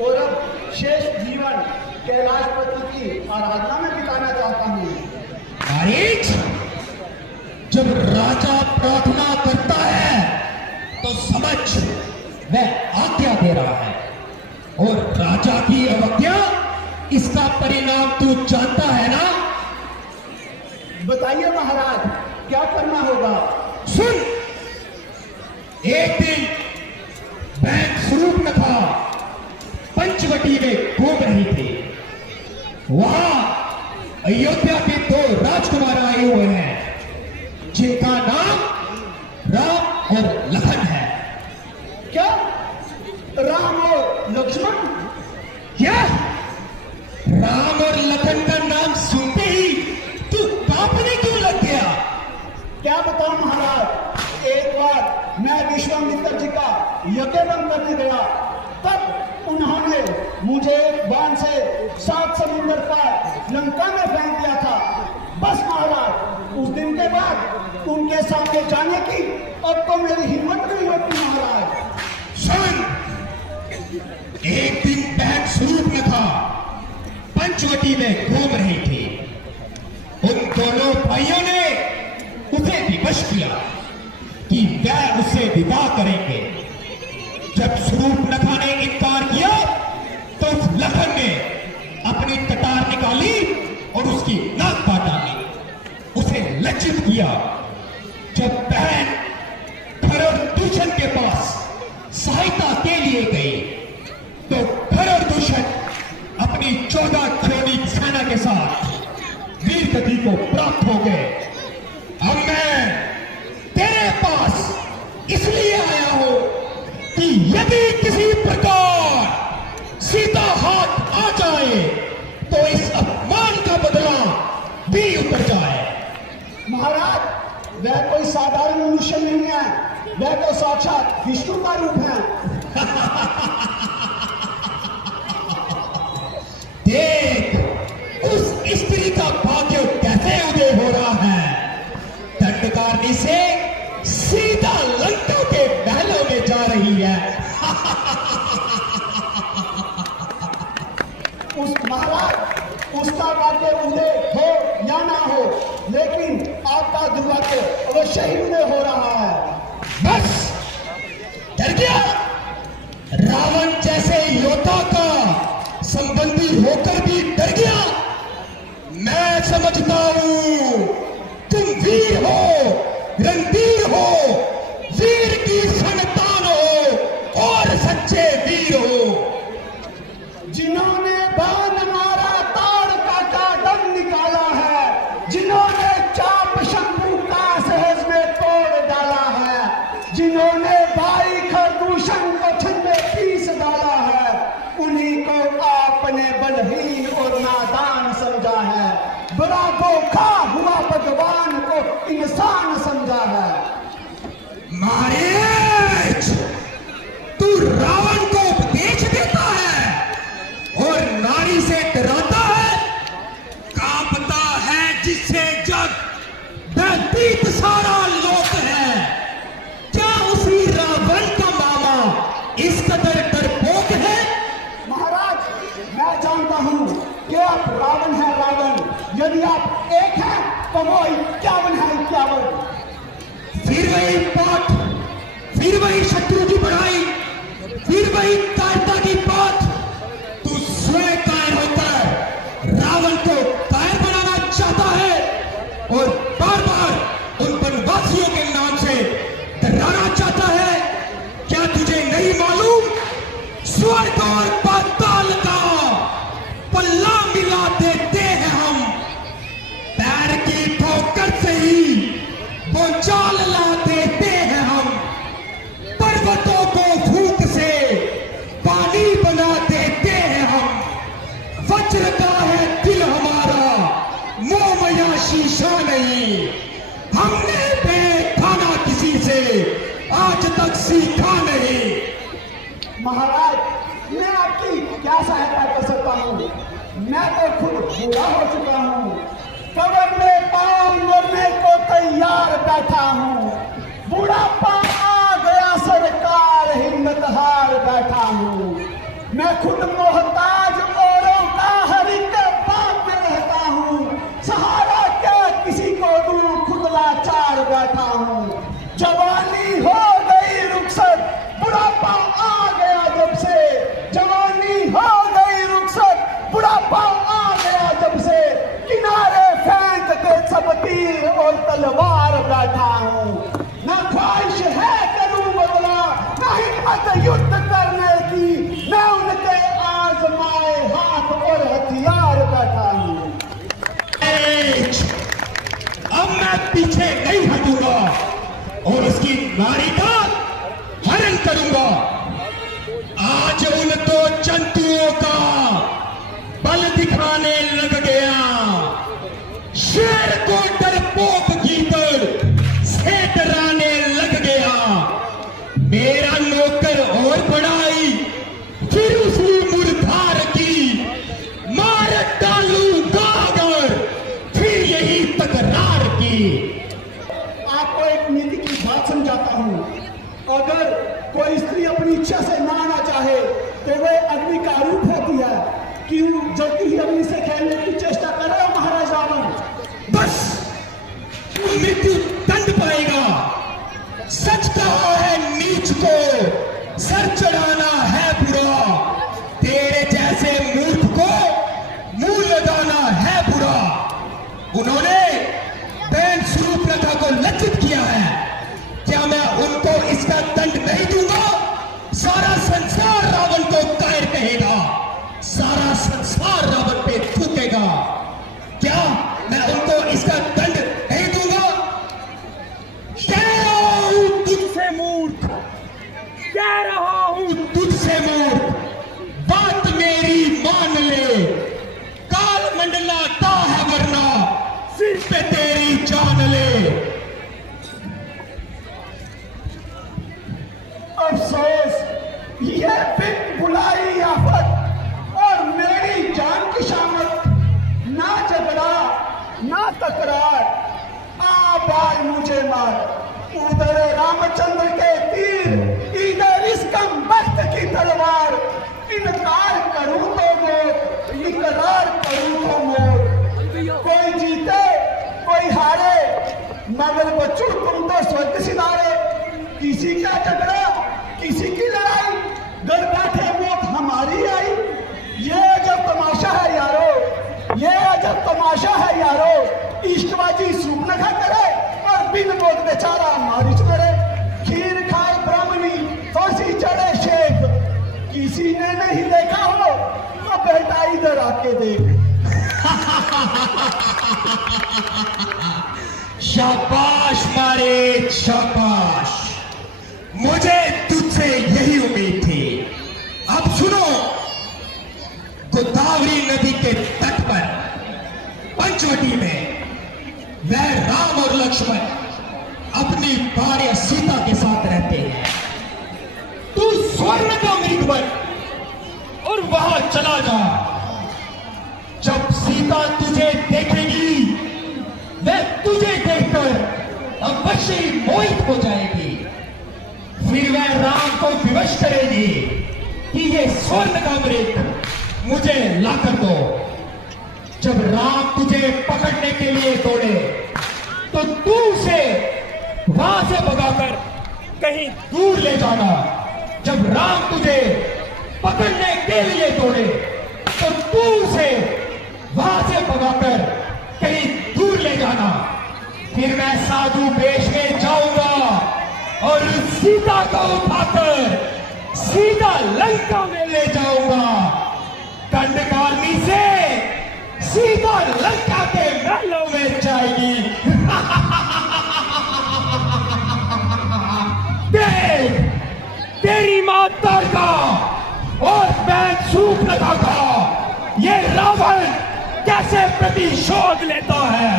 और अब शेष जीवन कैलाशपति की आराधना में बिताना चाहता हूँ। मारीच, जब राजा प्रार्थना करता है तो समझ वह आज्ञा दे रहा है, और राजा की अवज्ञा इसका परिणाम तू जानता है ना? बताइए महाराज, क्या करना होगा? सुन, एक दिन बैंक स्वरूप नखा पंचवटी में घूम रही थी। वहां अयोध्या के दो राजकुमार आए हुए हैं जिनका नाम राम और लखन है। क्या राम और लक्ष्मण? क्या राम और लखन का नाम सुनते ही तू कांपने क्यों लग गया? क्या बताऊं महाराज, एक बार मैं विश्वामित्र जी का यज्ञ करने गया, तब उन्होंने मुझे बाण से 7 समुद्र पार लंका में फेंक दिया था। बस महाराज, उस दिन के बाद उनके सामने जाने की अब तो मेरी हिम्मत नहीं होती महाराज। सुन, एक दिन बैंक स्वरूप में था पंचवटी में घूम रही थी। उन दोनों भाइयों ने उसे विवश किया कि वह उससे विवाह करेंगे। जब स्वरूपनखा ने इनकार किया तो उस लखन ने अपनी कटार निकाली और उसकी नाक काट डाली, उसे लज्जित किया। जब बहन खरदूषण के पास सहायता के लिए गई तो खरदूषण अपनी 14 खरोनी सेना के साथ वीर गति को प्राप्त हो गए। अब मैं तेरे पास इसलिए आया हूं कि यदि किसी प्रकार सीता हाथ आ जाए तो इस अपमान का बदला भी उतर जाए। महाराज, वह कोई साधारण मनुष्य नहीं है, वह तो साक्षात विष्णु का रूप है। देख, उस स्त्री का भाग्य कैसे उदय हो रहा है। दंडकारनी से सीधा लंका के महलों में जा रही है। उस महाराज, उसका भाग्य उदय हो या ना हो, लेकिन आपका दुर्भाग्य अवश्य ही उदय हो रहा है। बस डर गया? रावण जैसे योद्धा का संबंधी होकर भी डर गया? मैं समझता हूं तुम वीर हो, रणवीर हो, वीर की संतान हो और सच्चे वीर हो। जिन्होंने बाण मारा ताड़ का दम निकाला है, जिन्होंने चाप शंभू का सहज में तोड़ डाला है, जिन्होंने भाई खरदूषण को छिंदे पीस डाला है, उन्हीं को आपने बलहीन और नादान समझा है। बड़ा धोखा हुआ, भगवान को इंसान समझा है। महाराज, तू रावण को उपदेश देता है और नारी से डराता है, कांपता है जिससे जग व्यतीत सारा लोक है। क्या उसी रावण का मामा इस कदर डरपोक है? महाराज, मैं जानता हूं कि आप रावण हैं, रावण। यदि आप एक हैं तो वो 51 है, 51। फिर वही बात, फिर वही शत्रु की बढ़ाई, फिर वही कायरता की बात। तू स्वयं कायर होकर रावण को कायर बनाना चाहता है और बार बार उन वनवासियों के नाम से डराना चाहता है। क्या तुझे नहीं मालूम, स्वर्ग और पाताल का पल्ला मिला देते हैं हम। पैर की ठोकर से ही वो चाल ला देते हैं हम। पर्वतों को फूंक से पानी बना देते हैं हम। वज्र का है दिल हमारा, मोमया शीशा नहीं। हमने बेखाना किसी से आज तक सीखा नहीं। महाराज, मैं आपकी क्या सहायता कर सकता हूँ? मैं तो खुद बूढ़ा हो चुका हूँ, कब्र में पांव मरने को तैयार बैठा हूँ। बूढ़ापा आ गया सरकार, हिम्मत हार बैठा हूँ। मैं खुद मोहताज औरों का, हर एक बात में रहता हूँ। सहारा क्या किसी को दूं, खुद लाचार बैठा हूँ। जवानी हो गई रुखसत, बुढ़ापा आ गया जब से। जवानी हो गई रुखसत, बुढ़ापा आ गया जब से। किनारे फेंक के सब तीर और तलवार बैठा हूँ। न ख्वाहिश है करूं बदला, न हिम्मत युद्ध करने की, मैं उनके आजमाए हाथ और हथियार बैठा हूँ। अब मैं पीछे नहीं हटूंगा और उसकी नारी का हरण करूंगा। आज उन दो जंतुओं का बल दिखाने लग गया। शेर को डरपोक गीदड़ से डराने लग गया। मेरा नौकर और बढ़ाई, फिर उसी मुर्धार की मार डालूंगा अगर फिर यही तकरार की। आपको एक नीति की बात समझाता हूँ। अगर कोई स्त्री अपनी इच्छा से ना आना चाहे तो वह अग्नि का रूप होती है। क्यों जल्दी ही अग्नि से खेलने की चेष्टा कर रहे हो महाराज रावण? बस तू मृत्यु दंड पाएगा। सच कहा है नीच को सर चढ़ाना है बुरा। तेरे जैसे मूर्ख को मुंह लगाना है बुरा। उन्होंने बहन शूर्पणखा को लज्जित किया है। क्या मैं उनको इसका दंड नहीं दूंगा? सारा संसार रावण को कायर कहेगा, सारा संसार रावण पे थूकेगा। क्या मैं उनको इसका दंड नहीं दूंगा? कह रहा हूं तुझसे मूर्ख, कह रहा हूं तुझसे मूर्ख, बात मेरी मान ले। काल मंडलाता है वरना सिर पे तेरी जान ले। अफसोस ये बिन बुलाई आफत और मेरी जान की शामत। ना झगड़ा ना तकरार, आ बार मुझे मार। उधर रामचंद्र के तीर, इधर इस कम बख्त की तलवार। इनकार करूं तो मोर, इकरार करूं तो मोर। कोई जीते कोई हारे, मगर बच्चों तुम तो स्वर्ग सिधारे। किसी का झगड़ा किसी की लड़ाई, घर बैठे मौत हमारी आई। ये अजब तमाशा है यारो, ये अजब तमाशा है यारो। इश्कबाजी शूर्पणखा करे और बिन मौत बेचारा मारिच करे। खीर खाए ब्राह्मणी, फांसी चढ़े शेख। किसी ने नहीं देखा हो तो बेटा इधर आके देख। शाबाश मारे शाबाश, मुझे तुझसे यही उम्मीद थी। अब सुनो, गोदावरी नदी के तट पर पंचवटी में वह राम और लक्ष्मण अपनी भार्या सीता के साथ रहते हैं। तू स्वर्ण का मृग बन और वहां चला जा। जब सीता तुझे देखेगी वह तुझे देखकर अवश्य ही मोहित हो जाएगी। फिर वह राम को विवश करेगी कि ये स्वर्ण का मृग मुझे लाकर दो। जब राम तुझे पकड़ने के लिए दौड़े तो तू उसे वहां से भगाकर कहीं दूर ले जाना। जब राम तुझे पकड़ने के लिए दौड़े तो तू उसे वहां से भगाकर कहीं दूर ले जाना। फिर मैं साधु वेश में जाऊंगा और सीता को उठाकर सीधा लंका में ले जाऊंगा। दंडकारनी से सीधा लंका के महलों में जाएगी। देख, तेरी माता का और बहन शूर्पणखा का ये रावण कैसे प्रतिशोध लेता है।